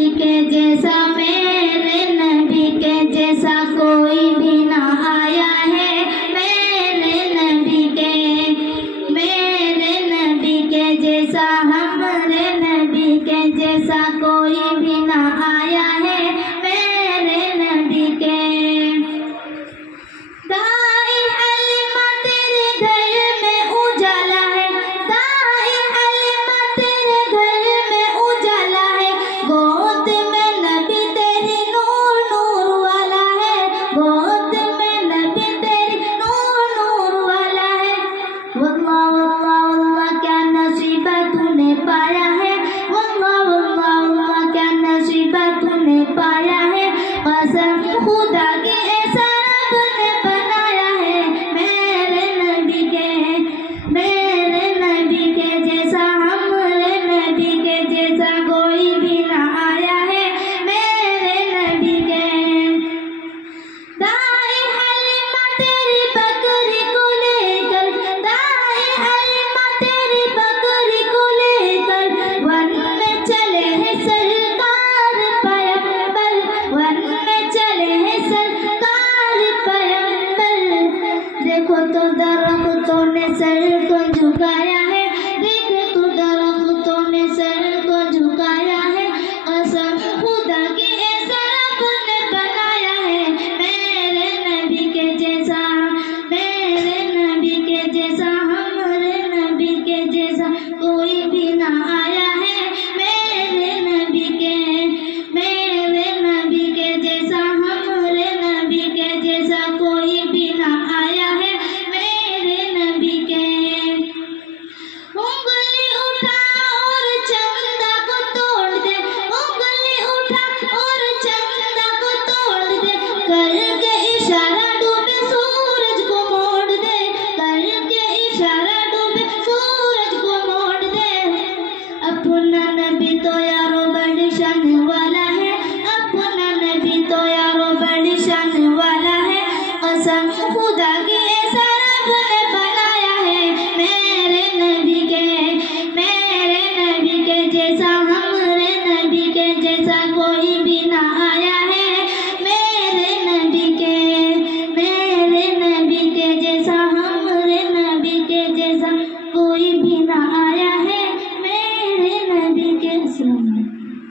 نبی کے جیسا میرے نبی کے جیسا کوئی بھی نہ آیا ہے میرے نبی کے جیسا ہمارے نبی کے جیسا کوئی بھی نہ آیا ہے میرے نبی کے دائی حلیمہ تیرے گھر میں اجالا ہے دائی حلیمہ تیرے گھر میں اجالا ہے گود میں نبی تیری نور نور والا ہے گود میں نبی تیری نور نور والا ہے واللہ واللہ واللہ کیا نصیبہ تو نے پایا ہے واللہ واللہ واللہ کیا نصیبہ تو نے پایا ہے قسم خدا کی ایسا رب نے بنایا ہے میرے نبی کے جیسا ہمارے نبی کے جیسا کوئی بھی نہ آیا ہے میرے نبی کے دائی حلیمہ تیری بکری کو لے کر دائی حلیمہ تیری بکری کو لے کر ون میں چلے ہیں سرکار پیغمبر ون میں چلے ہیں سرکار پیغمبر دیکھو تو درختوں نے سر کو جھکایا ہے دیکھو تو درختوں نے سر کو جھکایا ہے قسم خدا کی ایسا رب نے بنایا ہے میرے نبی کے جیسا ہمارے نبی کے جیسا کوئی بھی نہ آیا ہے میرے نبی کے جیسا ہمارے نبی کے جیسا کوئی بھی نہ آیا ہے میرے نبی کے انگلی اٹھا اور چندہ کو توڑ دے انگلی اٹھا اور